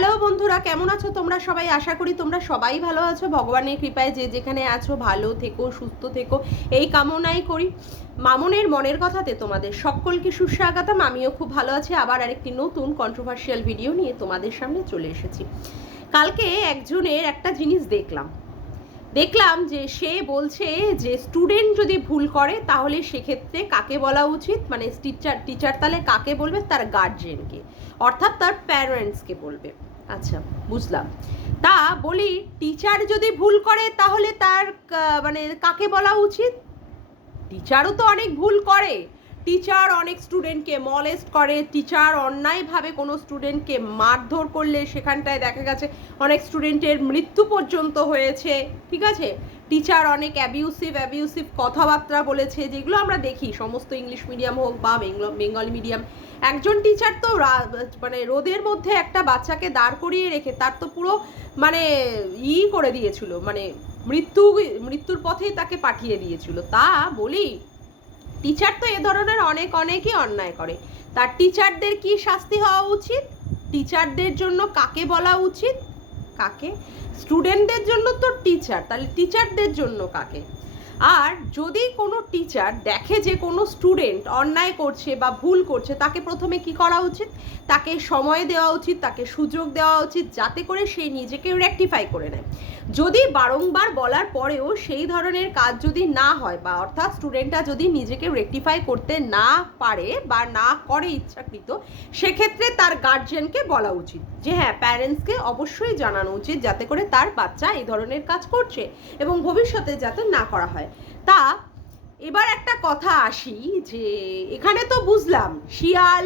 Hello বন্ধুরা, কেমন আছো তোমরা সবাই? আশা করি তোমরা সবাই ভালো আছো। ভগবানের কৃপায় যে যেখানে আছো ভালো থেকো, সুস্থ থেকো, এই কামনাই করি। মামনের মনের কথাতে তোমাদের সকলকে সুস্বাগতম। আমিও খুব ভালো আছি। আবার আরেকটি নতুন কন্ট্রোভার্সিয়াল ভিডিও নিয়ে তোমাদের সামনে চলে এসেছি। কালকে একজনের একটা জিনিস দেখলাম যে সে বলছে যে স্টুডেন্ট যদি ভুল করে তাহলে সেক্ষেত্রে কাকে বলা উচিত, মানে টিচার তাহলে কাকে বলবে? তার গার্জিয়ানকে, অর্থাৎ তার প্যারেন্টসকে বলবে। আচ্ছা, বুঝলাম। তা বলি, টিচার যদি ভুল করে তাহলে তার মানে কাকে বলা উচিত? টিচারও তো অনেক ভুল করে। টিচার অনেক স্টুডেন্টকে মলেস্ট করে, টিচার অন্যায়ভাবে কোনো স্টুডেন্টকে মারধর করলে সেখানটায় দেখা গেছে অনেক স্টুডেন্টের মৃত্যু পর্যন্ত হয়েছে, ঠিক আছে? টিচার অনেক অ্যাবিউসিভ কথাবার্তা বলেছে, যেগুলো আমরা দেখি সমস্ত ইংলিশ মিডিয়াম হোক বা বেঙ্গলি মিডিয়াম। একজন টিচার তো মানে রোদের মধ্যে একটা বাচ্চাকে দাঁড় করিয়ে রেখে তার তো পুরো মানে করে দিয়েছিল, মানে মৃত্যুর পথেই তাকে পাঠিয়ে দিয়েছিল। তা বলি, টিচার তো এ ধরনের অনেকই অন্যায় করে। তার টিচারদের কি শাস্তি হওয়া উচিত? টিচারদের জন্য কাকে বলা উচিত? কাকে? স্টুডেন্টদের জন্য তো টিচার, তাহলে টিচারদের জন্য কাকে? আর যদি কোনো টিচার দেখে যে কোনো স্টুডেন্ট অন্যায় করছে বা ভুল করছে, তাকে প্রথমে কি করা উচিত? তাকে সময় দেওয়া উচিত, তাকে সুযোগ দেওয়া উচিত, যাতে করে সে নিজেকে রেকটিফাই করে নেয়। যদি বারংবার বলার পরেও সেই ধরনের কাজ যদি না হয়, বা অর্থাৎ স্টুডেন্টরা যদি নিজেকে রেকটিফাই করতে না পারে বা না করে ইচ্ছাকৃত, সেক্ষেত্রে তার গার্জিয়ানকে বলা উচিত যে হ্যাঁ, প্যারেন্টসকে অবশ্যই জানানো উচিত, যাতে করে তার বাচ্চা এই ধরনের কাজ করছে এবং ভবিষ্যতে যাতে না করা হয়। তা এবার একটা কথা আসি, যে এখানে তো বুঝলাম শিয়াল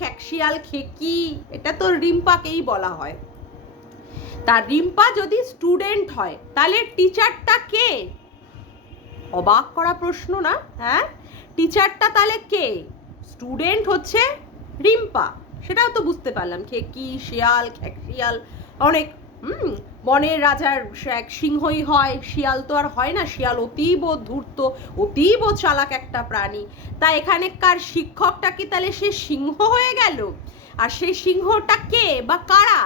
খ্যাকশিয়াল খেকি, এটা তো রিম্পাকেই বলা হয়। তার রিম্পা যদি স্টুডেন্ট হয় তাহলে টিচারটা কে? অবাক করা প্রশ্ন না? হ্যাঁ, টিচারটা তাহলে কে? স্টুডেন্ট হচ্ছে রিম্পা, সেটাও তো বুঝতে পারলাম। খেকি শিয়াল খ্যাকশিয়াল অনেক বনের রাজার এক সিংহই হয়, শিয়াল তো আর হয় না। শিয়াল অতীব ধূর্ত, অতীব চালাক একটা প্রাণী। তা এখানেকার শিক্ষকটা কি তাহলে সে সিংহ হয়ে গেল? আর সেই সিংহটা কে বা কারা?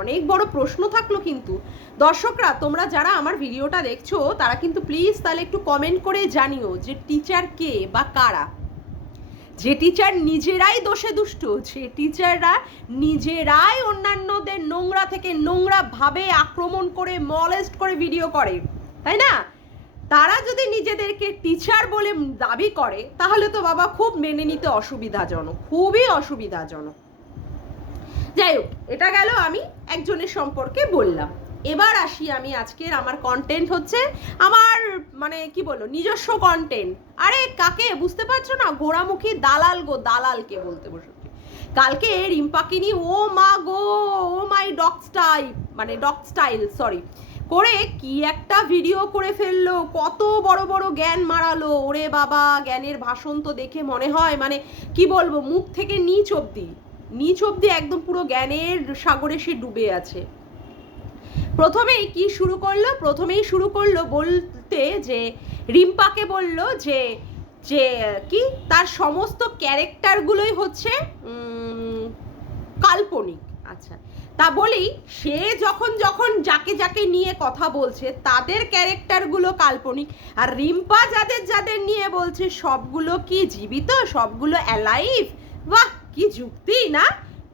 অনেক বড় প্রশ্ন থাকলো। কিন্তু দর্শকরা, তোমরা যারা আমার ভিডিওটা দেখছো তারা কিন্তু প্লিজ তাহলে একটু কমেন্ট করে জানিও যে টিচার কে বা কারা। যে টিচার নিজেরাই দোষে দুষ্ট, যে টিচাররা নিজেরাই অন্যান্যদের নোংরা থেকে নোংরা ভাবে আক্রমণ করে মলেস্ট করে ভিডিও করে, তাই না? তারা যদি নিজেদেরকে টিচার বলে দাবি করে তাহলে তো বাবা খুব মেনে নিতে অসুবিধাজনক, খুবই অসুবিধাজনক। যাই হোক, এটা গেল আমি একজনের সম্পর্কে বললাম। এবার আসি, আমি আজকের আমার কন্টেন্ট হচ্ছে আমার মানে কি বলবো, নিজস্ব কন্টেন্ট। আরে কাকে বুঝতে পারছো না? গোড়ামুখী দালাল গো, দালালকে বলতে বসেছি। কালকে রিম্পাকে নিয়ে ও মা গো, ও মাই ডগ স্টাইল সরি করে কি একটা ভিডিও করে ফেললো, কত বড় বড় জ্ঞান মারালো। ওরে বাবা, জ্ঞানের ভাষণ তো দেখে মনে হয় মানে কি বলবো, মুখ থেকে নিচ অব্দি একদম পুরো জ্ঞানের সাগরে সে ডুবে আছে। প্রথমেই শুরু করলো বলতে যে রিম্পাকে বলল যে যে কি তার সমস্ত ক্যারেক্টারগুলোই হচ্ছে কাল্পনিক। আচ্ছা, তা বলি, সে যখন যাকে নিয়ে কথা বলছে তাদের ক্যারেক্টারগুলো কাল্পনিক, আর রিম্পা যাদের নিয়ে বলছে সবগুলো কি জীবিত, সবগুলো অ্যালাইভ। বাহ, কি যুক্তি না!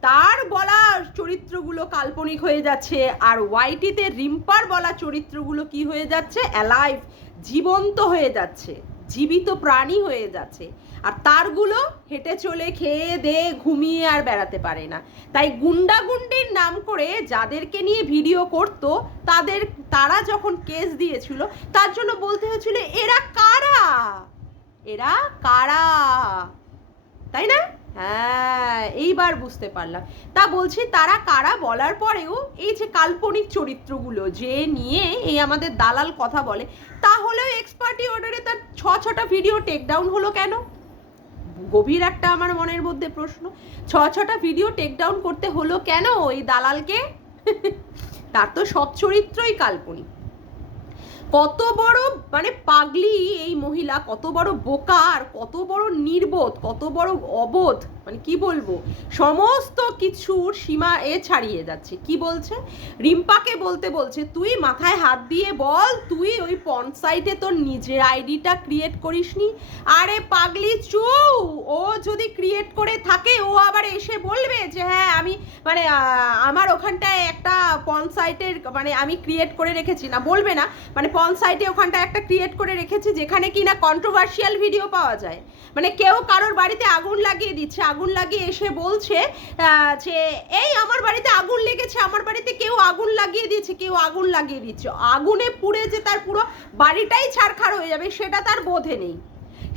তার বলা চরিত্রগুলো কাল্পনিক হয়ে যাচ্ছে, আর ওয়াইটিতে রিম্পার বলা চরিত্রগুলো কি হয়ে যাচ্ছে? অ্যালাইভ, জীবন্ত হয়ে যাচ্ছে, জীবিত প্রাণী হয়ে যাচ্ছে। আর তারগুলো হেঁটে চলে খেয়ে দিয়ে ঘুমিয়ে আর বেড়াতে পারে না। তাই গুন্ডাগুন্ডির নাম করে যাদেরকে নিয়ে ভিডিও করতো তারা যখন কেস দিয়েছিল, তার জন্য বলতে হয়েছিল এরা কারা, তাই না? হ্যাঁ, এইবার বুঝতে পারলাম। তা বলছি, তারা কারা বলার পরেও এই যে কাল্পনিক চরিত্রগুলো যে নিয়ে এই আমাদের দালাল কথা বলে, তাহলেও এক্সপার্টি অর্ডারে তার 6টা ভিডিও টেক ডাউন হলো কেন? গভীর একটা আমার মনের মধ্যে প্রশ্ন। 6টা ভিডিও টেক ডাউন করতে হলো কেন ওই দালালকে? তার তো সব চরিত্রই কাল্পনিক। কত বড় মানে পাগলি এই মহিলা, কত বড় বোকা, আর কত বড় নির্বোধ, কত বড় অবোধ, মানে কি বলবো, সমস্ত কিছুর সীমা ছাড়িয়ে যাচ্ছে। কি বলছে, রিম্পাকে বলছে তুই মাথায় হাত দিয়ে বল, তুই ওই পর্ন সাইটে তোর নিজের আইডিটা ক্রিয়েট করিসনি? আরে পাগলি চু, ও যদি ক্রিয়েট করে থাকে ও আবার এসে বলবে যে হ্যাঁ আমি মানে আমার ওখানটায় একটা পর্ন সাইটের মানে আমি ক্রিয়েট করে রেখেছি, না বলবে না, মানে পর্ন সাইটে ওখানটায় একটা ক্রিয়েট করে রেখেছি যেখানে কিনা কন্ট্রোভার্সিয়াল ভিডিও পাওয়া যায়। মানে কেউ কারোর বাড়িতে আগুন লাগিয়ে দিচ্ছে, আগুন লাগিয়ে এসে বলছে যে এই আমার বাড়িতে আগুন লেগেছে, আমার বাড়িতে কেউ আগুন লাগিয়ে দিয়েছে, কেউ আগুন লাগিয়ে দিচ্ছে, আগুনে পুড়ে যে তার পুরো বাড়িটাই ছারখার হয়ে যাবে সেটা তার বোধে নেই,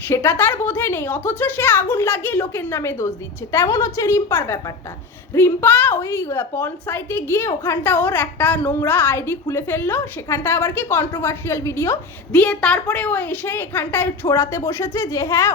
সেটা তার বোধে নেই, অথচ সে আগুন লাগিয়ে লোকের নামে দোষ দিচ্ছে। তেমন হচ্ছে রিম্পার ব্যাপারটা। রিম্পা ওই পর্ন সাইটে গিয়ে ওখানটা ওর একটা নোংরা আইডি খুলে ফেললো, সেখানটা আবার কি কন্ট্রোভার্সিয়াল ভিডিও দিয়ে তারপরে ও এসে এখানটায় ছড়াতে বসেছে যে হ্যাঁ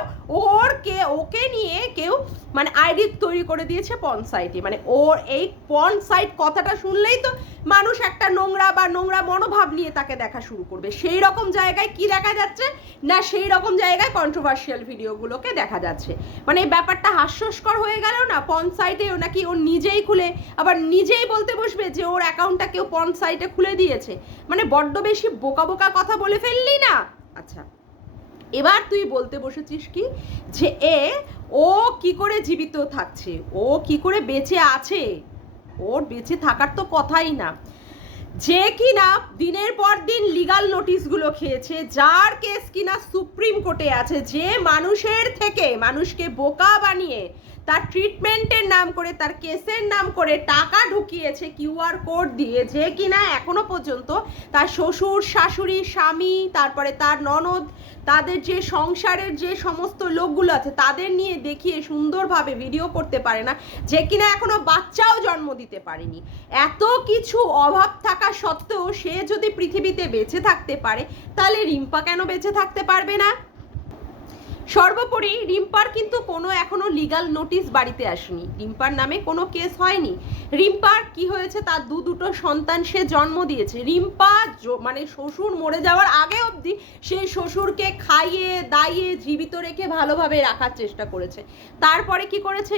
ওকে নিয়ে কেউ মানে আইডি তৈরি করে দিয়েছে পর্ন সাইটে। মানে ওর এই পর্ন সাইট কথাটা শুনলেই তো মানুষ একটা নোংরা বা নোংরা মনোভাব নিয়ে তাকে দেখা শুরু করবে। সেই রকম জায়গায় কি দেখা যাচ্ছে না, সেই রকম জায়গায় কন্ট্রোভার্সিয়াল ভিডিওগুলোকে দেখা যাচ্ছে। মানে এই ব্যাপারটা হাস্যস্কর হয়ে গেল না, পর্ন সাইটে ও নাকি ও নিজেই খুলে আবার নিজেই বলতে বসবে যে ওর অ্যাকাউন্টটা কেউ পর্ন সাইটে খুলে দিয়েছে। মানে বড্ড বেশি বোকা বোকা কথা বলে ফেললি না। আচ্ছা, এবার তুই বলতে বসেছিস কি যে ও কি করে জীবিত থাকছে, ও কি করে বেঁচে আছে, ওর বেঁচে থাকার তো কথাই না। যে কিনা দিনের পর দিন লিগাল নোটিশগুলো খেয়েছে, যার কেস কিনা সুপ্রিম কোর্টে আছে, যে মানুষের থেকে মানুষকে বোকা বানিয়ে তার ট্রিটমেন্টের নাম করে তার কেসের নাম করে টাকা ঢুকিয়েছে কিউআর কোড দিয়ে, যে কিনা এখনো পর্যন্ত তার শ্বশুর শাশুড়ি স্বামী তারপরে তার ননদ তাদের যে সংসারের যে সমস্ত লোকগুলো আছে তাদের নিয়ে দেখিয়ে সুন্দরভাবে ভিডিও করতে পারে না, যে কিনা এখনো বাচ্চাও জন্ম দিতে পারেনি। এত কিছু অভাব থাকা সত্ত্বেও সে যদি পৃথিবীতে বেঁচে থাকতে পারে, তাহলে রিম্পা কেন বেঁচে থাকতে পারবে না? সর্বোপরি রিম্পার কিন্তু কোনো এখনো লিগাল নোটিশ বাড়িতে আসেনি, রিম্পার নামে কোনো কেস হয়নি। রিম্পার কি হয়েছে, তার দুটো সন্তান সে জন্ম দিয়েছে। রিম্পা মানে শ্বশুর মরে যাওয়ার আগে অবধি সেই শ্বশুরকে খাইয়ে দাইয়ে জীবিত রেখে ভালোভাবে রাখার চেষ্টা করেছে। তারপরে কি করেছে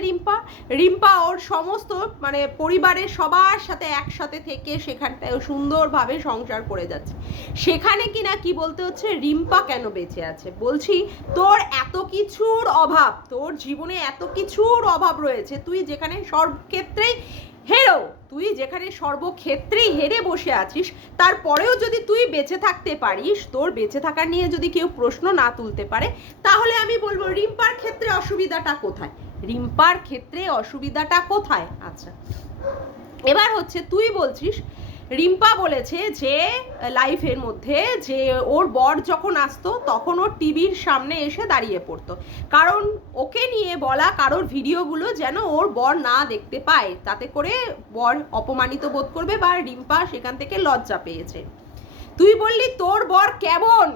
রিম্পা ওর সমস্ত মানে পরিবারের সবার সাথে একসাথে থেকে সেখানটায় সুন্দরভাবে সংসার করে যাচ্ছে। সেখানে কিনা কি বলতে হচ্ছে, রিম্পা কেন বেঁচে আছে? বলছি তোর এত কিছুর অভাব, তোর জীবনে এত কিছুর অভাব রয়েছে, তুই যেখানে সর্বক্ষেত্রেই হেরো, তুই যেখানে সর্বক্ষেত্রেই হেরে বসে আছিস, তারপরেও যদি তুই বেঁচে থাকতে পারিস, তোর বেঁচে থাকা নিয়ে যদি কেউ প্রশ্ন না তুলতে পারে, তাহলে আমি বলবো রিম্পার ক্ষেত্রে অসুবিধাটা কোথায়? রিম্পার ক্ষেত্রে অসুবিধাটা কোথায়? আচ্ছা, এবার হচ্ছে তুই বলছিস রিম্পা বলেছে যে লাইফের মধ্যে যে ওর বর যখন আসতো তখন ওর টিভির সামনে এসে দাঁড়িয়ে পড়তো, কারণ ওকে নিয়ে বলা কারোর ভিডিওগুলো যেন ওর বর না দেখতে পায়, তাতে করে বর অপমানিত বোধ করবে বা রিম্পা সেখান থেকে লজ্জা পেয়েছে। তুই বললি তোর বর কেমন,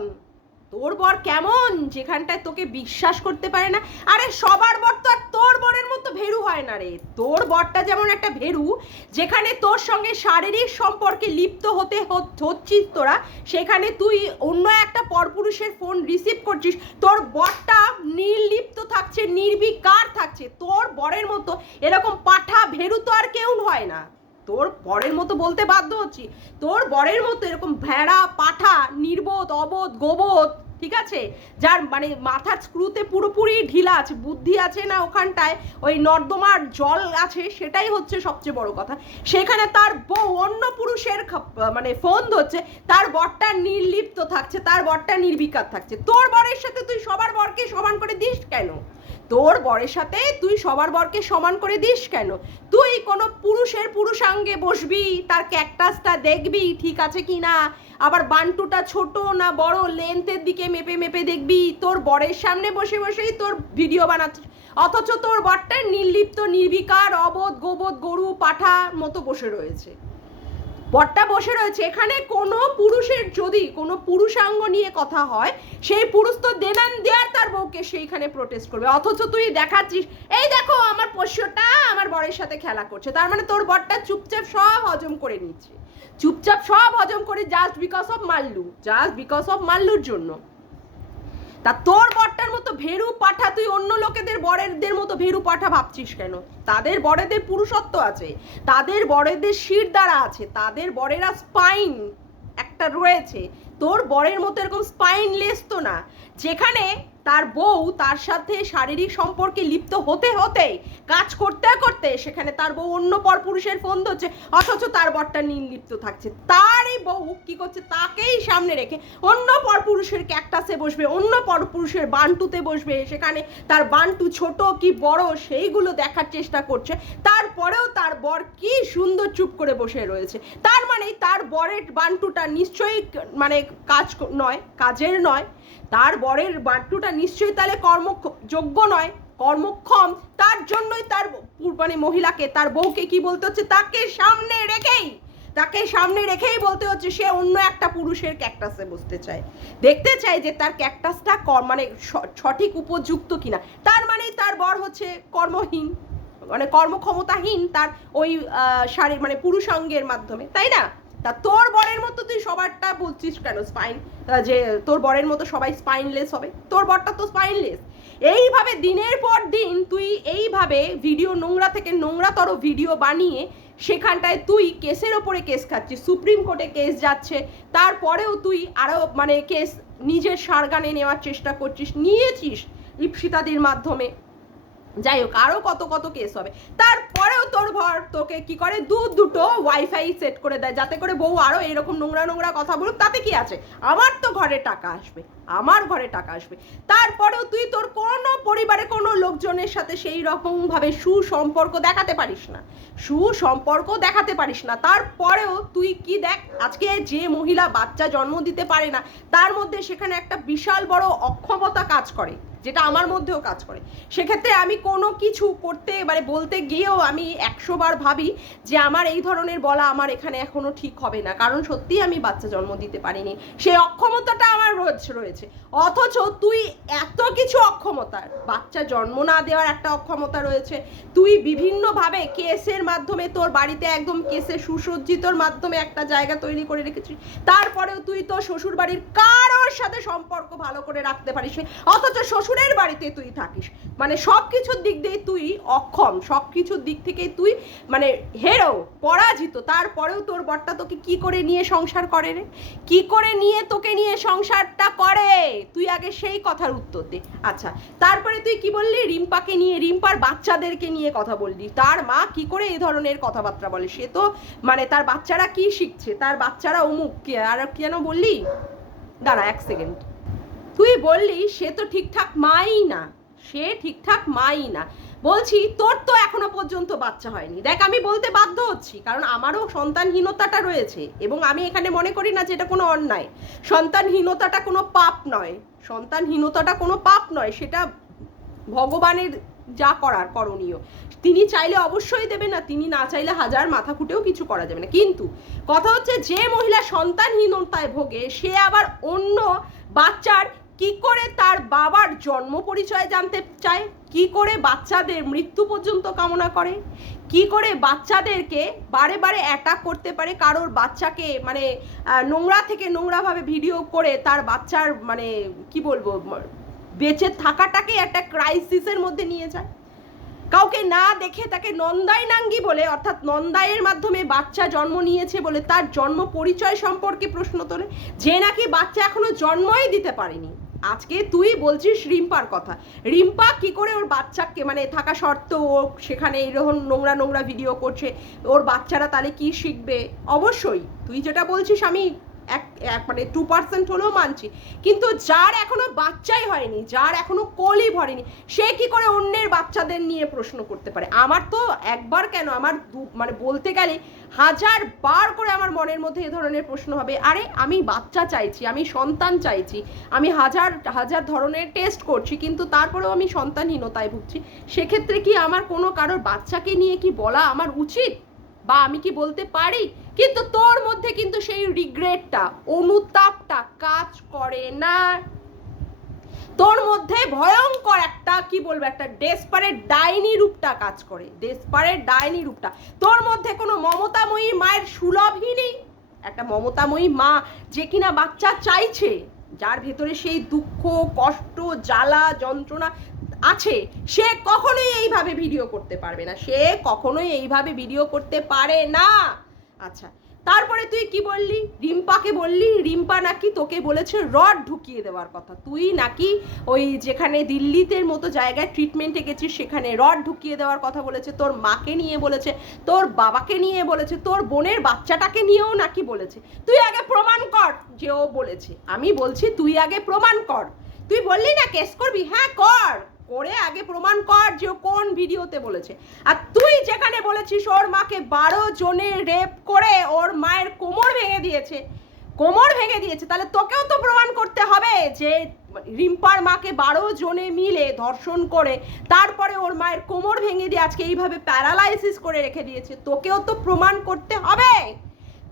তোর বর কেমন যেখানটায় তোকে বিশ্বাস করতে পারে না। আরে সবার বর তো আর তোর বরের মতো ভেরু হয় না রে। তোর বরটা যেমন একটা ভেরু, যেখানে তোর সঙ্গে শারীরিক সম্পর্কে লিপ্ত হচ্ছিস তোরা, সেখানে তুই অন্য একটা পরপুরুষের ফোন রিসিভ করছিস, তোর বরটা নির্লিপ্ত থাকছে, নির্বিকার থাকছে। তোর বরের মতো এরকম পাঠা ভেরু তো আর কেউ হয় না। তোর বরের মতো বলতে বাধ্য হচ্ছি, তোর বরের মতো এরকম ভেড়া পাঠা নির্বোধ অবোধ গোবোধ, ঠিক আছে, যার মানে মাথার স্ক্রুতে পুরোপুরি ঢিলা আছে, বুদ্ধি আছে না ওখানটায়, ওই নর্দমার জল আছে, সেটাই হচ্ছে সবচেয়ে বড় কথা। সেখানে তার বউ অন্য পুরুষের মানে ফোন ধরছে, তার বরটা নির্লিপ্ত থাকছে, তার বরটা নির্বিকার থাকছে। তোর বরের সাথে তুই সবার বরকে সমান করে দিস কেন? তোর বরের সাথে তুই সবার বরকে সমান করে দিস কেন? তুই কোনো পুরুষের পুরুষাঙ্গে বসবি, তার ক্যাকটাসটা দেখবি ঠিক আছে কি না, আবার বান্টুটা ছোট না বড় লেন্থের দিকে মেপে মেপে দেখবি, তোর বরের সামনে বসে বসেই তোর ভিডিও বানাচ্ছিস, অথচ তোর বরটা নির্লিপ্ত নির্বিকার অবোধ গোবোধ গরু পাঠা মতো বসে রয়েছে। বরটা বসে রয়েছে, এখানে কোনো পুরুষের যদি কোনো পুরুষাঙ্গ নিয়ে কথা হয়, সেই পুরুষ তো দেনান দেয়ার তার বউকে সেইখানে প্রোটেস্ট করবে, অথচ তুই দেখাচ্ছিস এই দেখো আমার পোষ্যটা আমার বরের সাথে খেলা করছে। তার মানে তোর বরটা চুপচাপ সব হজম করে নিচ্ছে, চুপচাপ সব হজম করে, just because of Mallu, just because of মাল্লুর জন্য। তা তোর বরটার মতো ভেরু পাঠা তুই অন্য লোকেদের বরেদের মতো ভেরু পাঠা ভাবছিস কেন? তাদের বরেদের পুরুষত্ব আছে, তাদের বরেদের শির দ্বারা আছে, তাদের বরেরা স্পাইন একটা রয়েছে। তোর বরের মতো এরকম স্পাইনলেস তো না, যেখানে তার বউ তার সাথে শারীরিক সম্পর্কে লিপ্ত হতে হতে, কাজ করতে করতে সেখানে তার বউ অন্য পরপুরুষের ফোন ধরছে, অথচ তার বরটা নির্লিপ্ত থাকছে। তার এই বউ কি করছে, তাকেই সামনে রেখে অন্য পরপুরুষের ক্যাকটাসে বসবে, অন্য পরপুরুষের বান্টুতে বসবে, সেখানে তার বান্টু ছোট কি বড় সেইগুলো দেখার চেষ্টা করছে। তারপরেও তার বর কি সুন্দর চুপ করে বসে রয়েছে। তার মানে তার বরের বান্টুটা নিশ্চয়ই মানে নয়, কাজের নয়, তার বরের বান্টুটা নিশ্চয়ই তাহলে কর্মযোগ্য নয়, কর্মক্ষম। তার জন্যই তার মানে মহিলাকে, তার বউকে কি বলতে হচ্ছে, তাকে সামনে রেখেই বলতে হচ্ছে সে অন্য একটা পুরুষের ক্যাকটাসে বসতে চায়, দেখতে চায় যে তার ক্যাকটাসটা মানে সঠিক উপযুক্ত কিনা। তার মানে তার বর হচ্ছে কর্মহীন, মানে কর্মক্ষমতাহীন তার ওই শারীরিক মানে পুরুষাঙ্গের মাধ্যমে, তাই না? তা তোর বরের মতো তুই সবারটা বলছিস কেন স্পাইন, যে তোর বরের মতো সবাই স্পাইনলেস হবে? তোর বরটা তো স্পাইনলেস। এইভাবে দিনের পর দিন তুই এইভাবে ভিডিও, নোংরা থেকে নোংরাতর ভিডিও বানিয়ে সেখানটায় তুই কেসের ওপরে কেস খাচ্ছিস, সুপ্রিম কোর্টে কেস যাচ্ছে, তারপরেও তুই আরও মানে কেস নিজের সারগানে নেওয়ার চেষ্টা করছিস, নিয়েছিস ইপসিতাদির মাধ্যমে, যাই হোক আরও কত কত কেস হবে। তারপরেও তোর ঘর তোকে কি করে, দুটো ওয়াইফাই সেট করে দেয়, যাতে করে বউ আরও এরকম নোংরা নোংরা কথা বলুক, তাতে কি আছে, আমার তো ঘরে টাকা আসবে, আমার ঘরে টাকা আসবে। তারপরেও তুই তোর কোনো পরিবারে কোনো লোকজনের সাথে সেই রকমভাবে সুসম্পর্ক দেখাতে পারিস না, তারপরেও তুই কি দেখ, আজকে যে মহিলা বাচ্চা জন্ম দিতে পারে না, তার মধ্যে সেখানে একটা বিশাল বড় অক্ষমতা কাজ করে, যেটা আমার মধ্যেও কাজ করে। সেক্ষেত্রে আমি কোনো কিছু করতে মানে বলতে গিয়েও আমি 100 বার ভাবি যে আমার এই ধরনের বলা আমার এখানে এখনো ঠিক হবে না, কারণ সত্যিই আমি বাচ্চা জন্ম দিতে পারিনি, সেই অক্ষমতাটা আমার রয়েছে। অথচ তুই এত কিছু অক্ষমতার, বাচ্চা জন্ম না দেওয়ার একটা অক্ষমতা রয়েছে, তুই বিভিন্নভাবে কেসের মাধ্যমে তোর বাড়িতে একদম কেসে সুসজ্জিতর মাধ্যমে একটা জায়গা তৈরি করে রেখেছিস, তারপরেও তুই তো শ্বশুর বাড়ির কারোর সাথে সম্পর্ক ভালো করে রাখতে পারিস, অথচ শ্বশুরের বাড়িতে তুই থাকিস, মানে সব কিছুর দিক দিয়ে তুই অক্ষম, সব কিছুর দিক থেকে তুই মানে হেরো, পরাজিত। তারপরেও তোর বরটা তোকে কি করে নিয়ে সংসার করে রে, কি করে নিয়ে তোকে নিয়ে সংসারটা করে, তুই আগে সেই কথার উত্তর দে। আচ্ছা, তারপরে তুই কি বললি, রিম্পাকে নিয়ে, রিম্পার বাচ্চাদেরকে নিয়ে কথা বললি, তার মা কি করে এই ধরনের কথাবার্তা বলে, সে তো মানে তার বাচ্চারা কি শিখছে, তার বাচ্চারা অমুক, আর কেন বললি, দাঁড়া 1 সেকেন্ড, তুই বললি সে তো ঠিকঠাক মাই না, বলছি তোর তো এখনো পর্যন্ত বাচ্চা হয়নি। দেখ আমি বলতে বাধ্য হচ্ছি, কারণ আমারও সন্তানহীনতাটা রয়েছে, এবং আমি এখানে মনে করি না যে এটা কোনো অন্যায়, সন্তানহীনতাটা কোনো পাপ নয়, সেটা ভগবানের যা করার করণীয়, তিনি চাইলে অবশ্যই দেবে না, তিনি না চাইলে হাজার মাথা খুঁটেও কিছু করা যাবে না। কিন্তু কথা হচ্ছে যে মহিলা সন্তানহীনতায় ভোগে, সে আবার অন্য বাচ্চার কি করে তার বাবার জন্ম পরিচয় জানতে চায়, কি করে বাচ্চাদের মৃত্যু পর্যন্ত কামনা করে, কি করে বাচ্চাদেরকে বারে বারে অ্যাটাক করতে পারে, কারোর বাচ্চাকে মানে নোংরা থেকে নোংরাভাবে ভিডিও করে তার বাচ্চার মানে কি বলবো বেঁচে থাকাটাকে একটা ক্রাইসিসের মধ্যে নিয়ে যায়, কাউকে না দেখে তাকে নন্দাই নাঙ্গি বলে, অর্থাৎ নন্দাইয়ের মাধ্যমে বাচ্চা জন্ম নিয়েছে বলে তার জন্ম পরিচয় সম্পর্কে প্রশ্ন তোলে, যে নাকি বাচ্চা এখনো জন্মই দিতে পারেনি। আজকে তুই বলছিস রিম্পার কথা, রিম্পা কি করে ওর বাচ্চাকে মানে থাকা সত্ত্বেও ও সেখানে এরকম নোংরা ভিডিও করছে, ওর বাচ্চারা তাহলে কি শিখবে? অবশ্যই তুই যেটা বলছিস আমি মানে 2% হলেও মানছি, কিন্তু যার এখনো বাচ্চাই হয়নি, যার এখনো কোলই ভরেনি, সে কি করে অন্যের বাচ্চাদের নিয়ে প্রশ্ন করতে পারে? আমার তো একবার কেন, আমার মানে বলতে গেলে 1000 বার করে আমার মনের মধ্যে এ ধরনের প্রশ্ন হবে, আরে আমি বাচ্চা চাইছি, আমি সন্তান চাইছি, আমি হাজার ধরনের টেস্ট করছি, কিন্তু তারপরেও আমি সন্তানহীনতায় ভুগছি। সেক্ষেত্রে কি আমার কোনো কারোর বাচ্চাকে নিয়ে কি বলা আমার উচিত, বা আমি কি বলতে পারি? কিন্তু তোর মধ্যে কিন্তু সেই রিগ্রেটটা, অনুতাপটা কাজ করে না। তোর মধ্যে ভয়ঙ্কর একটা কি বলবো, একটা ডেসপারেট ডাইনি রূপটা কাজ করে, ডেসপারেট ডাইনি রূপটা। তোর মধ্যে কোনো মমতাময়ী মায়ের সুলভই নেই। একটা মমতাময়ী মা যে কিনা বাচ্চা চাইছে, যার ভেতরে সেই দুঃখ, কষ্ট, জ্বালা, যন্ত্রণা আছে, সে কখনোই এইভাবে ভিডিও করতে পারবে না, সে কখনোই এইভাবে ভিডিও করতে পারে না। আচ্ছা, তারপরে তুই কি বললি, রিম্পাকে বললি, রিম্পা নাকি তোকে বলেছে রড ঢুকিয়ে দেওয়ার কথা। তুই নাকি ওই যেখানে দিল্লিতে মতো জায়গায় ট্রিটমেন্টে গেছিস সেখানে রড ঢুকিয়ে দেওয়ার কথা বলেছে, তোর মাকে নিয়ে বলেছে, তোর বাবাকে নিয়ে বলেছে, তোর বোনের বাচ্চাটাকে নিয়েও নাকি বলেছে। তুই আগে প্রমাণ কর যে ও বলেছে। আমি বলছি তুই আগে প্রমাণ কর। তুই বললি না কেস করবি, হ্যাঁ কর, করে আগে প্রমাণ কর যে ও কোন ভিডিওতে বলেছে। আর তুই যেখানে বলেছিস ওর মাকে 12 জনে রেপ করে ওর মায়ের কোমর ভেঙে দিয়েছে, কোমর ভেঙে দিয়েছে, তাহলে তোকেও তো প্রমাণ করতে হবে যে রিম্পার মাকে 12 জনে মিলে ধর্ষণ করে তারপরে ওর মায়ের কোমর ভেঙে দিয়ে আজকে এইভাবে প্যারালাইসিস করে রেখে দিয়েছে। তোকেও তো প্রমাণ করতে হবে।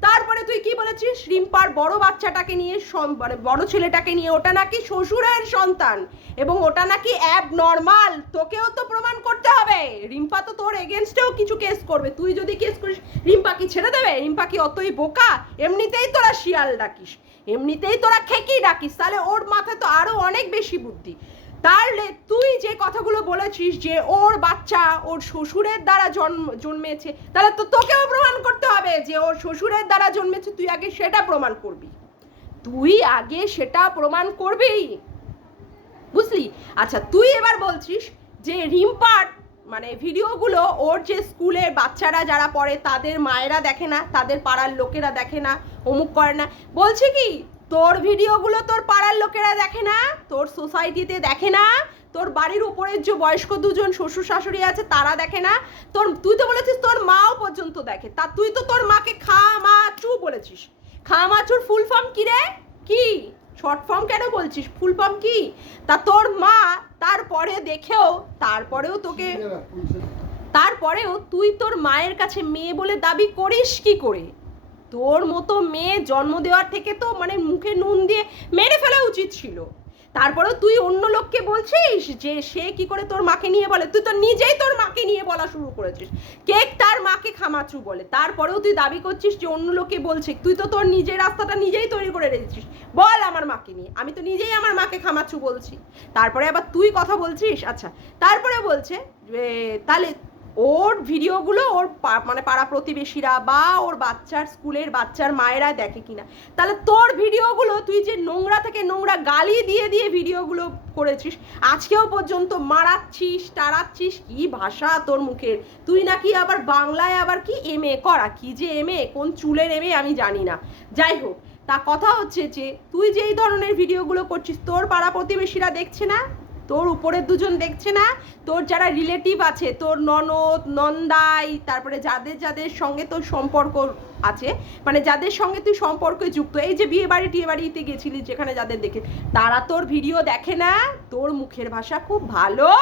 তারপরে তুই কি বলেছিস, রিম্পার বড় বাচ্চাটাকে নিয়ে, মানে বড় ছেলেটাকে নিয়ে, ওটা নাকি শ্বশুরের সন্তান এবং ওটা নাকি অ্যাবনর্মাল। তোকেও তো প্রমাণ করতে হবে। রিম্পা তো তোর এগেনস্টেও কিছু কেস করবে। তুই যদি কেস করিস রিম্পা কি ছেড়ে দেবে? রিম্পা কি অতই বোকা? এমনিতেই তোরা শিয়াল ডাকিস, এমনিতেই তোরা খেকি ডাকিস, তাহলে ওর মাথায় তো আরো অনেক বেশি বুদ্ধি। তাহলে তুই যে কথাগুলো বলেছিস যে ওর বাচ্চা ওর শ্বশুরের দ্বারা জন্মেছে, তাহলে তো তোকেও প্রমাণ করতে হবে যে ওর শ্বশুরের দ্বারা জন্মেছে। তুই আগে সেটা প্রমাণ করবি, তুই আগে সেটা প্রমাণ করবি, বুঝলি? আচ্ছা, তুই এবার বলছিস যে রিম্পার মানে ভিডিওগুলো ওর যে স্কুলের বাচ্চারা যারা পড়ে তাদের মায়েরা দেখে না, তাদের পাড়ার লোকেরা দেখে না, অমুক করে না। বলছে কি তোর ভিডিওগুলো তোর পাড়ার লোকেরা দেখে না, তোর সোসাইটিতে দেখে না, তোর বাড়ির উপরের যে বয়স্ক দুজন শ্বশুর শাশুড়ি আছে তারা দেখে না, তুই তো বলেছিস তোর মাও পর্যন্ত দেখে। তা তুই তো তোর মাকে খামাচু বলেছিস। খামাচুর ফুল ফর্ম কি রে? কি শর্ট ফর্ম কেন বলছিস? ফুল ফর্ম কি? তা তোর মা তারপরে দেখেও, তারপরেও তোকে, তারপরেও তুই তোর মায়ের কাছে মেয়ে বলে দাবি করিস কি করে? তোর মতো মেয়ে জন্ম দেওয়ার থেকে তো মানে মুখে নুন দিয়ে মেরে ফেলা উচিত ছিল। তারপরেও তুই অন্য লোককে বলছিস যে সে কি করে তোর মাকে নিয়ে বলে। তুই তো নিজেই তোর মাকে নিয়ে বলা শুরু করেছিস, কে তার মাকে খামাচু বলে। তারপরেও তুই দাবি করছিস যে অন্য লোকে বলছে। তুই তো তোর নিজের রাস্তাটা নিজেই তৈরি করে রেখেছিস। বল আমার মাকে নিয়ে, আমি তো নিজেই আমার মাকে খামাচু বলছি। তারপরে আবার তুই কথা বলছিস। আচ্ছা, তারপরে বলছে যে তাহলে ওর ভিডিওগুলো ওর মানে পাড়া প্রতিবেশীরা বা ওর বাচ্চার স্কুলের বাচ্চার মায়েরা দেখে কিনা। তাহলে তোর ভিডিওগুলো তুই যে নোংরা থেকে নোংরা গালি দিয়ে দিয়ে ভিডিওগুলো করেছিস, আজকেও পর্যন্ত মারাচ্ছিস, টাড়াচ্ছিস, কি ভাষা তোর মুখের। তুই নাকি আবার বাংলায় আবার কি MA করা, কি যে MA, কোন চুলের MA আমি জানি না। যাই হোক, তা কথা হচ্ছে যে তুই যে এই ধরনের ভিডিওগুলো করছিস তোর পাড়া প্রতিবেশীরা দেখছে না, তোর উপরের দুজন দেখছে না, তোর যারা রিলেটিভ আছে, তোর ননদ নন্দাই, তারপরে যাদের যাদের সঙ্গে তোর সম্পর্ক আছে, মানে যাদের সঙ্গে তুই সম্পর্কে যুক্ত, এই যে বিয়ে বাড়ি টিয়ে বাড়িতে গেছিলি যেখানে যাদের দেখে, তারা তোর ভিডিও দেখে না। তোর মুখের ভাষা খুব ভালো,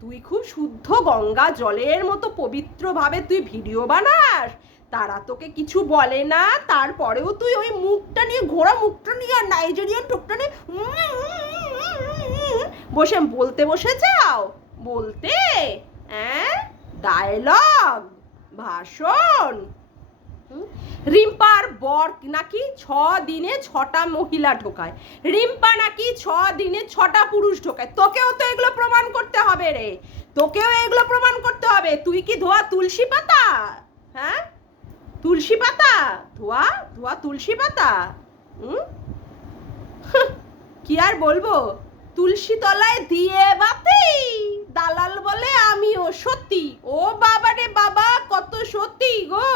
তুই খুব শুদ্ধ গঙ্গা জলের মতো পবিত্রভাবে তুই ভিডিও বানাস, তারা তোকে কিছু বলে না। তারপরেও তুই ওই মুখটা নিয়ে, ঘোড়া মুখটা নিয়ে আর নাইজেরিয়ান ঠোকটা নিয়ে বসে বলতে বসে যাও, বলতে ডায়লগ, ভাষণ। রিম্পার বর নাকি 6 দিনে 6টা মহিলা ঢোকায়, রিম্পা নাকি 6 দিনে 6টা পুরুষ ঢোকায়। তোকেও তো এগুলো প্রমাণ করতে হবে রে, তোকেও এগুলো প্রমাণ করতে হবে। তুই কি ধোয়া তুলসী পাতা? হ্যাঁ, তুলসী পাতা, ধোয়া ধোয়া তুলসী পাতা। কি আর বলবো, তুলসী তলায় দিয়ে বাতি, দালাল বলে আমিও সতী। ও বাবা রে বাবা, কত সতী গো,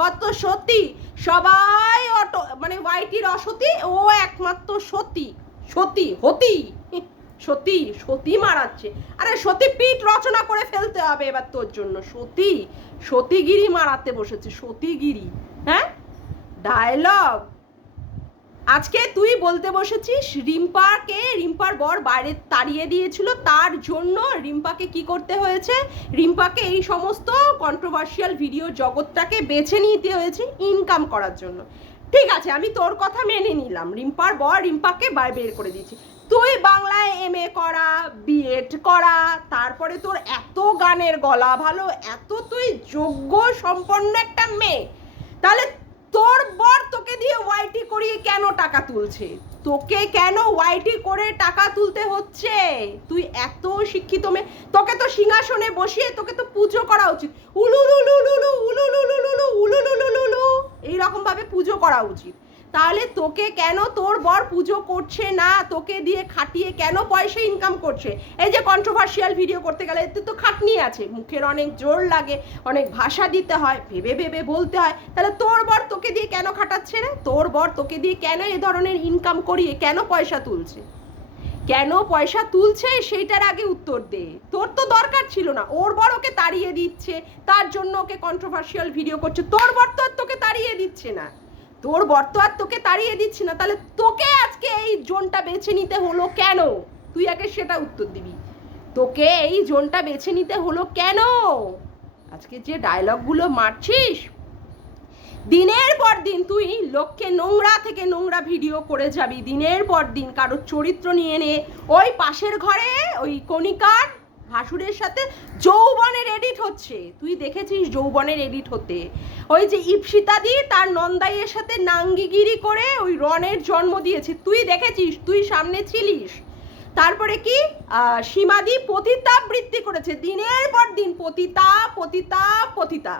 কত সতী। সবাই অটো মানে ওয়াইটির অসতী, ও একমাত্র সতী, সতী হতি, সতী সতী মারাচ্ছে। আরে সতী পিঠ রচনা করে ফেলতে হবে এবার তোর জন্য। সতী, সতীগিরি মারাতে বসেছে, সতীগিরি। হ্যাঁ, ডায়লগ। আজকে তুই বলতে বসেছিস রিম্পার বর বাইরে তাড়িয়ে দিয়েছিল, তার জন্য রিম্পাকে কি করতে হয়েছে, রিম্পাকে এই সমস্ত কন্ট্রোভার্সিয়াল ভিডিও জগৎটাকে বেছে নিতে হয়েছে ইনকাম করার জন্য। ঠিক আছে, আমি তোর কথা মেনে নিলাম, রিম্পার বর রিম্পাকে বের করে দিয়েছি। তুই বাংলায় MA করা, B.Ed করা, তারপরে তোর এত গানের গলা ভালো, এত তুই যোগ্য সম্পন্ন একটা মেয়ে, তাহলে তোর বর তোকে দিয়ে ওয়াইটি করিয়ে কেন টাকা তুলছে? তোকে কেন ওয়াইটি করে টাকা তুলতে হচ্ছে? তুই এত শিক্ষিত মেয়ে, তোকে তো সিংহাসনে বসিয়ে তোকে তো পুজো করা উচিত, উলুলুলুলুলু উলুলুলুলুলু উলুলুলুলুলু এইরকম ভাবে পুজো করা উচিত। তাহলে তোকে কেন তোর বর পুজো করছে না? তোকে দিয়ে খাটিয়ে কেন পয়সা ইনকাম করছে? এই যে কন্ট্রোভার্সিয়াল ভিডিও করতে গেলে এতে তো খাটনি আছে, মুখের অনেক জোর লাগে, অনেক ভাষা দিতে হয়, ভেবে ভেবে বলতে হয়। তাহলে তোর বর তোকে দিয়ে কেন খাটাচ্ছে না? তোর বর তোকে দিয়ে কেন এ ধরনের ইনকাম করিয়ে কেন পয়সা তুলছে? কেন পয়সা তুলছে সেইটার আগে উত্তর দে। তোর তো দরকার ছিল না, ওর বর ওকে তাড়িয়ে দিচ্ছে, তার জন্য ওকে কন্ট্রোভার্সিয়াল ভিডিও করছে। তোর বর তো আর তোকে তাড়িয়ে দিচ্ছে না, তোর বর তো আর তোকে তাড়িয়ে দিচ্ছে না, তাহলে তোকে আজকে এই জোনটা বেছে নিতে হলো কেন? তুই আগে সেটা উত্তর দিবি, তোকে এই জোনটা বেছে নিতে হলো কেন? আজকে যে ডায়লগগুলো মারছিস, দিনের পর দিন তুই লোককে নোংরা থেকে নোংরা ভিডিও করে যাবি, দিনের পর দিন কারোর চরিত্র নিয়ে নে। ওই পাশের ঘরে ওই কণিকার ভাসুরের সাথে যৌবনের এডিট হচ্ছে, তুই দেখেছিস যৌবনের এডিট হতে? ওই যে ইপসিতাদি তার নন্দাইয়ের সাথে নাঙ্গিগিরি করে ওই রনের জন্ম দিয়েছে, তুই দেখেছিস, তুই সামনে ছিলিস। তারপরে কি সীমাদি পতিতাবৃত্তি করেছে, দিনের পর দিন পতিতা পতিতা পতিতা,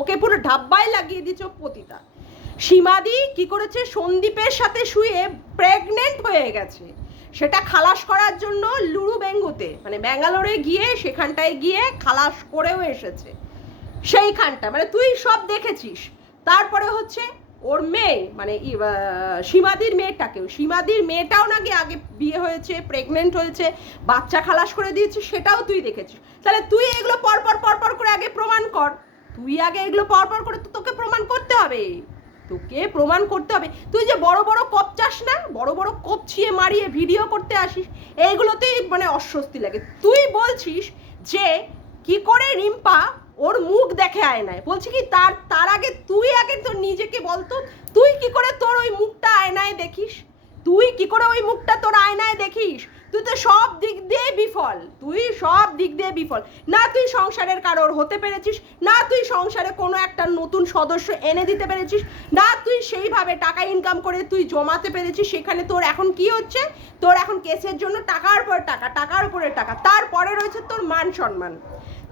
ওকে পুরো ঢাব্বায় লাগিয়ে দিয়েছ পতিতা। সীমাদি কি করেছে, সন্দীপের সাথে শুয়ে প্রেগনেন্ট হয়ে গেছে, সেটা খালাস করার জন্য লুরু বেঙ্গুতে মানে ব্যাঙ্গালোরে গিয়ে সেখানটায় গিয়ে খালাস করেও এসেছে সেইখানটা, মানে তুই সব দেখেছিস। তারপরে হচ্ছে ওর মেয়ে মানে সীমাদির মেয়েটাও নাকি আগে বিয়ে হয়েছে, প্রেগনেন্ট হয়েছে, বাচ্চা খালাস করে দিয়েছে, সেটাও তুই দেখেছিস। তাহলে তুই এগুলো পরপর করে আগে প্রমাণ কর, তুই আগে এগুলো পরপর করে তো তোকে প্রমাণ করতে হবে, তুই যে বড় বড় কোপ চাস না, বড় বড় কোপ ছিয়ে মারিয়ে ভিডিও করতে আসিস, এইগুলোতেই মানে অস্বস্তি লাগে। তুই বলছিস যে কি করে রিম্পা ওর মুখ দেখে আয়নায়, বলছি কি তার আগে তুই আগে তোর নিজেকে বলতো, তুই কি করে তোর ওই মুখটা আয়নায় দেখিস? তুই কি করে ওই মুখটা তোর আয়নায় দেখিস? তুই তো সব দিক দিয়ে বিফল, না তুই সংসারের কারোর হতে পেরেছিস, না তুই সংসারে কোনো একটা নতুন সদস্য এনে দিতে পেরেছিস, না তুই সেইভাবে টাকা ইনকাম করে তুই জমাতে পেরেছিস। সেখানে তোর এখন কি হচ্ছে, তোর এখন কেসের জন্য টাকার পর টাকা, টাকার উপরে টাকা, তারপরে রয়েছে তোর মান সম্মান,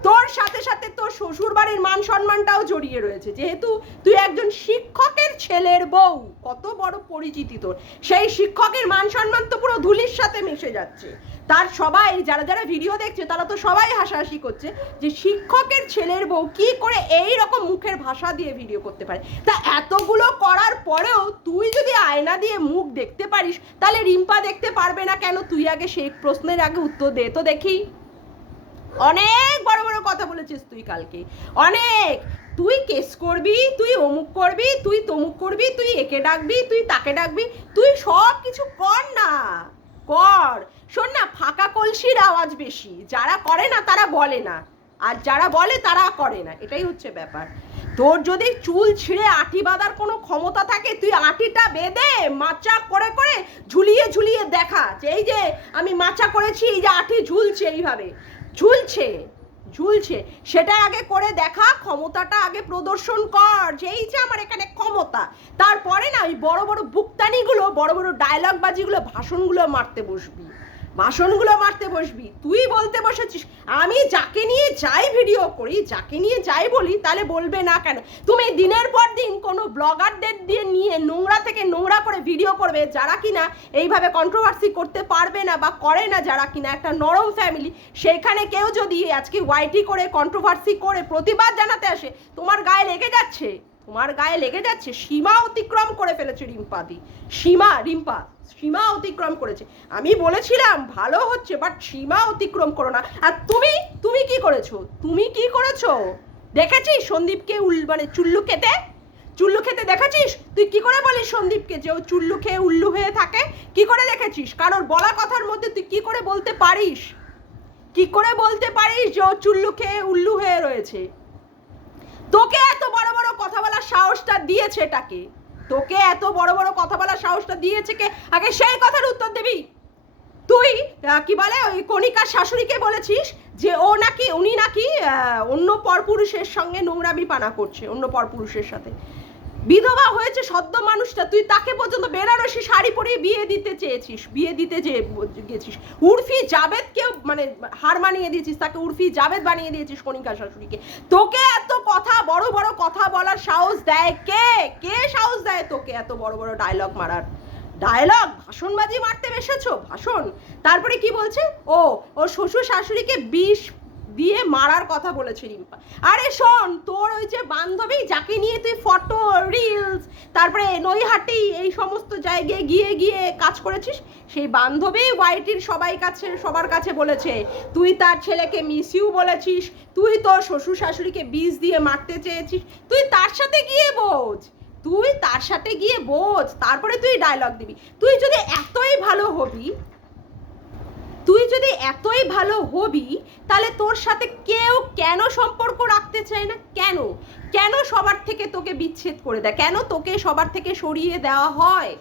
তোর সাথে সাথে তোর শ্বশুর বাড়ির মান সম্মানটাও জড়িয়ে রয়েছে, যেহেতু তুই একজন শিক্ষকের ছেলের বউ, কত বড় পরিচিতি তোর, সেই শিক্ষকের মান সম্মান তো পুরো ধুলির সাথে মিশে যাচ্ছে। তার সবাই যারা ভিডিও দেখছে তারা তো সবাই হাসাহাসি করছে যে শিক্ষকের ছেলের বউ কি করে এই রকম মুখের ভাষা দিয়ে ভিডিও করতে পারে। তা এতগুলো করার পরেও তুই যদি আয়না দিয়ে মুখ দেখতে পারিস, তাহলে রিম্পা দেখতে পারবে না কেন? তুই আগে সেই প্রশ্নের আগে উত্তর দে তো দেখি। অনেক বড় বড় কথা বলেছিস তুই কালকে, অনেক, তুই কেস করবি, তুই অমুক করবি, তুই তমুক করবি, তুই একে ডাকবি, তুই তাকে ডাকবি, তুই সব কিছু কর না, কর। শোন না, ফাঁকা কলসির আওয়াজ বেশি, যারা করে না তারা বলে না, আর যারা বলে তারা করে না, এটাই হচ্ছে ব্যাপার। তোর যদি চুল ছিঁড়ে আঁটি বাঁধার কোনো ক্ষমতা থাকে, তুই আঁটিটা বেঁধে মাচা করে করে ঝুলিয়ে ঝুলিয়ে দেখা যে এই যে আমি মাচা করেছি, এই যে আঁটি ঝুলছে, এইভাবে ঝুলছে, সেটা আগে করে দেখা, ক্ষমতাটা আগে প্রদর্শন কর যে এই যে আমার এখানে ক্ষমতা। তারপরে না ওই বড় বড় বুকতানিগুলো, বড় বড় ডায়লগ বাজিগুলো, ভাষণগুলো মারতে বসবি। তুই বলতে বসেছিস আমি যাকে নিয়ে যাই ভিডিও করি, যাকে নিয়ে যাই বলি, তাহলে বলবে না কেন? তুমি দিনের পর দিন কোনো ব্লগারদের দিয়ে নিয়ে নোংরা থেকে নোংরা করে ভিডিও করবে, যারা কিনা এইভাবে কন্ট্রোভার্সি করতে পারবে না বা করে না, যারা কিনা একটা নরম ফ্যামিলি, সেইখানে কেউ যদি আজকে ওয়াইটি করে কন্ট্রোভার্সি করে প্রতিবাদ জানাতে আসে, তোমার গায়ে লেগে যাচ্ছে, সীমা অতিক্রম করে ফেলেছে রিম্পাদি, সীমা অতিক্রম করেছে। আমি বলেছিলাম ভালো হচ্ছে, বাট সীমা অতিক্রম করো না। আর তুমি কি করেছো দেখেছিস সন্দীপকে মানে চুল্লু কেটে? চুল্লু খেতে দেখেছিস? তুই কি করে বলিস সন্দীপকে যে ও চুল্লু খেয়ে উল্লু হয়ে থাকে? কি করে দেখেছিস? কারোর বলা কথার মধ্যে তুই কি করে বলতে পারিস? কি করে বলতে পারিস যে ও চুল্লু খেয়ে উল্লু হয়ে রয়েছে? তোকে এত বড় বড় কথা বলার সাহসটা দিয়েছে এটাকে? তোকে এত বড় বড় কথা বলার সাহসটা দিয়েছে কে? আগে সেই কথার উত্তর দিবি। তুই কি বলে ওই কণিকার শাশুড়িকে বলেছিস যে ও নাকি উনি নাকি অন্য পরপুরুষের সঙ্গে নোংরামি পানা করছে, অন্য পরপুরুষের সাথে। বিধবা হয়েছে সদ্য মানুষটা, তুই তাকে পর্যন্ত বেনারসি শাড়ি পরিয়ে বিয়ে দিতে চেয়েছিস, বিয়ে দিতে যে গেছিস। উর্ফি জাবেদকে মানে হার মানিয়ে দিয়েছিস, তাকে উর্ফি জাবেদ বানিয়ে দিয়েছিস কণিকা শাশুড়িকে। তোকে এত কথা বড় বড় কথা বলার সাহস দেয় কে? কে সাহস দেয় তোকে এত বড় বড় ডায়লগ মারার? ডায়লগ ভাষণবাজি মারতে বেসেছো, ভাষণ। তারপরে কি বলছে? ওর শ্বশুর শাশুড়িকে বিষ দিয়ে মারার কথা বলেছে রিম্পা। আরে শোন, তোর ওই যে বান্ধবী যাকে নিয়ে তুই ফটো রিলস তারপরে নৈহাটি এই সমস্ত জায়গায় গিয়ে গিয়ে কাজ করেছিস, সেই বান্ধবী ওয়াইটির সবার কাছে বলেছে তুই তার ছেলেকে মিস ইউ বলেছিস, তুই তোর শ্বশুর শাশুড়িকে বিষ দিয়ে মারতে চেয়েছিস। তুই তার সাথে গিয়ে বোঝ, তুই তার সাথে গিয়ে বোঝ, তারপরে তুই ডায়লগ দিবি। তুই যদি এতই ভালো হবি তাহলে তোর সাথে কেউ কেন সম্পর্ক রাখতে চায় না? কেন সবার থেকে তোকে বিচ্ছেদ করে দেয়? কেন তোকে সবার থেকে সরিয়ে দেওয়া হয়?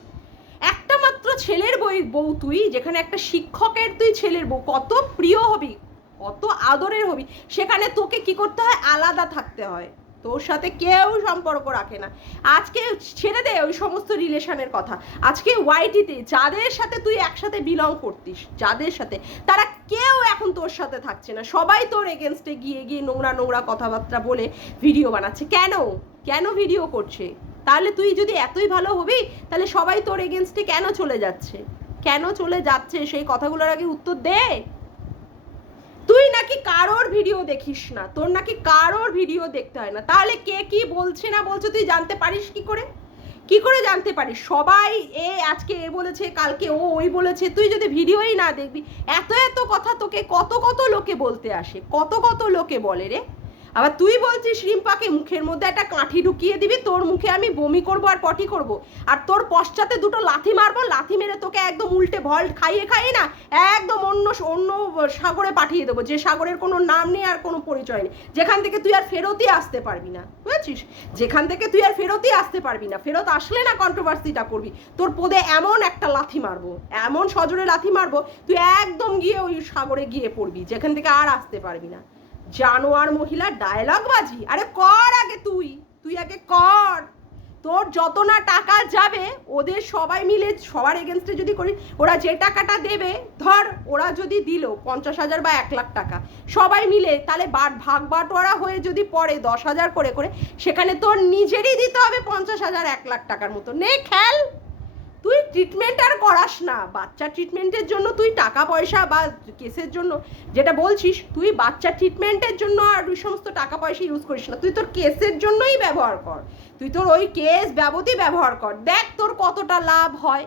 একটা মাত্র ছেলের বউ তুই, যেখানে একটা শিক্ষকের তুই ছেলের বউ, কত প্রিয় হবি, কত আদরের হবি, সেখানে তোকে কি করতে হয়? আলাদা থাকতে হয়। তোর সাথে কেউ সম্পর্ক রাখে না। আজকে ছেড়ে দে ওই সমস্ত রিলেশনের কথা। আজকে ওয়াইটিতে যাদের সাথে তুই একসাথে বিলং করতিস, যাদের সাথে, তারা কেউ এখন তোর সাথে থাকছে না। সবাই তোর এগেনস্টে গিয়ে গিয়ে নোংরা কথাবার্তা বলে ভিডিও বানাচ্ছে। কেন ভিডিও করছে? তাহলে তুই যদি এতই ভালো হবি তাহলে সবাই তোর এগেনস্টে কেন চলে যাচ্ছে? সেই কথাগুলোর আগে উত্তর দে। তুই নাকি কারোর ভিডিও দেখিস না, তোর নাকি কারোর ভিডিও দেখতে হয় না, তাহলে কে কি বলছে না বলছে তুই জানতে পারিস কি করে জানতে পারিস? সবাই আজকে বলেছে, কালকে ওই বলেছে, তুই যদি ভিডিওই না দেখবি, এত কথা তোকে কত লোকে বলতে আসে, কত লোকে বলে রে। আবার তুই বলছিস রিম্পাকে মুখের মধ্যে একটা কাঠি ঢুকিয়ে দিবি, তোর মুখে আমি বমি করব আর পটি করব, আর তোর পশ্চাতে দুটো লাথি মারবো, লাথি মেরে তোকে একদম উল্টে ভল্ট খাইয়ে না একদম অন্য সাগরে পাঠিয়ে দেবো, যে সাগরের কোনো নাম নেই আর কোনো পরিচয় নেই, যেখান থেকে তুই আর ফেরতই আসতে পারবি না, বুঝেছিস? যেখান থেকে তুই আর ফেরতই আসতে পারবি না, ফেরত আসলে না কন্ট্রোভার্সিটা করবি, তোর পদে এমন একটা লাথি মারবো, এমন সজোরে লাথি মারবো, তুই একদম গিয়ে ওই সাগরে গিয়ে পড়বি, যেখান থেকে আর আসতে পারবি না। জানোয়ার মহিলা ডায়লগ বাজি। আরে কর আগে, তুই আগে কর। তোর যত না টাকা যাবে, ওদের সবাই মিলে সবার এগেনস্টে যদি করিস, ওরা যে টাকাটা দেবে, ধর ওরা যদি দিল 50,000 বা 1 লাখ টাকা সবাই মিলে, তাহলে ভাগ বাটোয়ারা হয়ে যদি পড়ে 10,000 করে, সেখানে তোর নিজেরই দিতে হবে 50,000 1 লাখ টাকার মতো। নে খেল। তুই ট্রিটমেন্ট আর করাস না, বাচ্চা ট্রিটমেন্টের জন্য তুই টাকা পয়সা বা কেসের জন্য যেটা বলছিস, তুই বাচ্চা ট্রিটমেন্টের জন্য আর ওই সমস্ত টাকা পয়সা ইউজ করিস না, তুই তোর কেসের জন্যই ব্যবহার কর, তুই তোর ওই কেস বাবদই ব্যবহার কর, দেখ তোর কতটা লাভ হয়।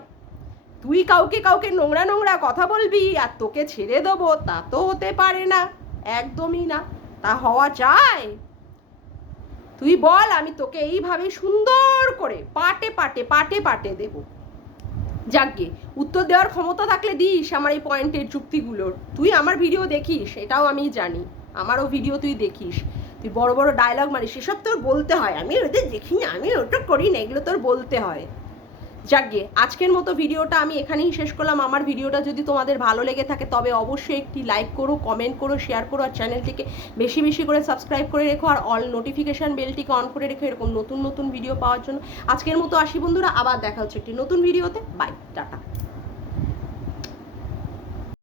তুই কাউকে নোংরা কথা বলবি আর তোকে ছেড়ে দেবো, তা তো হতে পারে না, একদমই না, তা হওয়া যায়? তুই বল, আমি তোকে এইভাবে সুন্দর করে পাটে দেবো। যাকগে, উত্তর দেওয়ার ক্ষমতা থাকলে দিস আমার এই পয়েন্টের যুক্তিগুলোর। তুই আমার ভিডিও দেখিস, এটাও আমি জানি, আমারও ভিডিও তুই দেখিস, তুই বড় ডায়লগ মারিস, সেসব তোর বলতে হয়। আমি ওদের দেখি না, আমি ওটা করি না, এগুলো তোর বলতে হয়। যাকগে, আজকের মতো ভিডিওটা আমি এখানেই শেষ করলাম। আমার ভিডিওটা যদি তোমাদের ভালো লেগে থাকে তবে অবশ্যই একটি লাইক করো, কমেন্ট করো, শেয়ার করো, আর চ্যানেলটিকে বেশি করে সাবস্ক্রাইব করে রেখো, আর অল নোটিফিকেশান বেলটিকে অন করে রেখো এরকম নতুন ভিডিও পাওয়ার জন্য। আজকের মতো আসি বন্ধুরা, আবার দেখা হচ্ছে একটি নতুন ভিডিওতে। Bye, tata.